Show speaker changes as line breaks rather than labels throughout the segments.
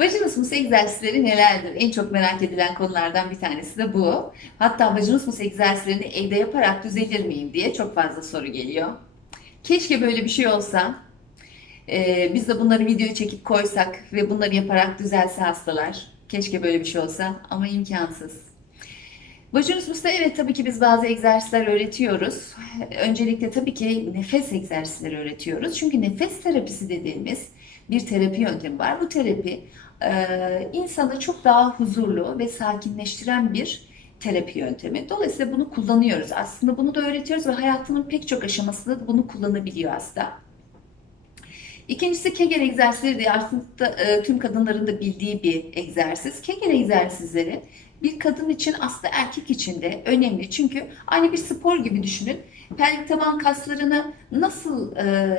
Vajinismus egzersizleri nelerdir? En çok merak edilen konulardan bir tanesi de bu. Hatta vajinismus egzersizlerini evde yaparak düzelir miyim diye çok fazla soru geliyor. Keşke böyle bir şey olsa. Ee, biz de bunları videoya çekip koysak ve bunları yaparak düzelse hastalar. Keşke böyle bir şey olsa ama imkansız. Vajinismus'ta evet tabii ki biz bazı egzersizler öğretiyoruz. Öncelikle tabii ki nefes egzersizleri öğretiyoruz. Çünkü nefes terapisi dediğimiz bir terapi yöntemi var. Bu terapi e, insanı çok daha huzurlu ve sakinleştiren bir terapi yöntemi. Dolayısıyla bunu kullanıyoruz. Aslında bunu da öğretiyoruz ve hayatının pek çok aşamasında da bunu kullanabiliyor hasta. İkincisi Kegel egzersizleri de aslında e, tüm kadınların da bildiği bir egzersiz. Kegel egzersizleri bir kadın için aslında erkek için de önemli. Çünkü aynı bir spor gibi düşünün. Pelvik taban kaslarını nasıl e,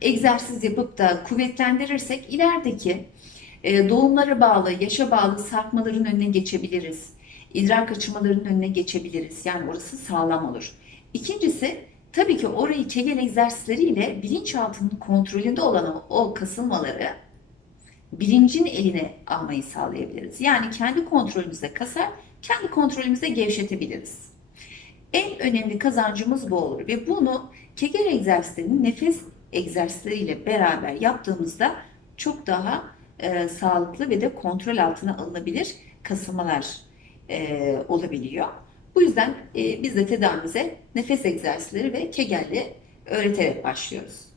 egzersiz yapıp da kuvvetlendirirsek ilerideki e, doğumlara bağlı, yaşa bağlı sarkmaların önüne geçebiliriz. İdrar kaçırmalarının önüne geçebiliriz. Yani orası sağlam olur. İkincisi tabii ki orayı kegel egzersizleriyle bilinçaltının kontrolünde olan o, kasılmaları bilincin eline almayı sağlayabiliriz. Yani kendi kontrolümüzde kasar, kendi kontrolümüzde gevşetebiliriz. En önemli kazancımız bu olur ve bunu kegel egzersizlerinin nefes egzersizleriyle beraber yaptığımızda çok daha e, sağlıklı ve de kontrol altına alınabilir kasılmalar e, olabiliyor. Bu yüzden e, biz de tedavimize nefes egzersizleri ve kegelli öğreterek başlıyoruz.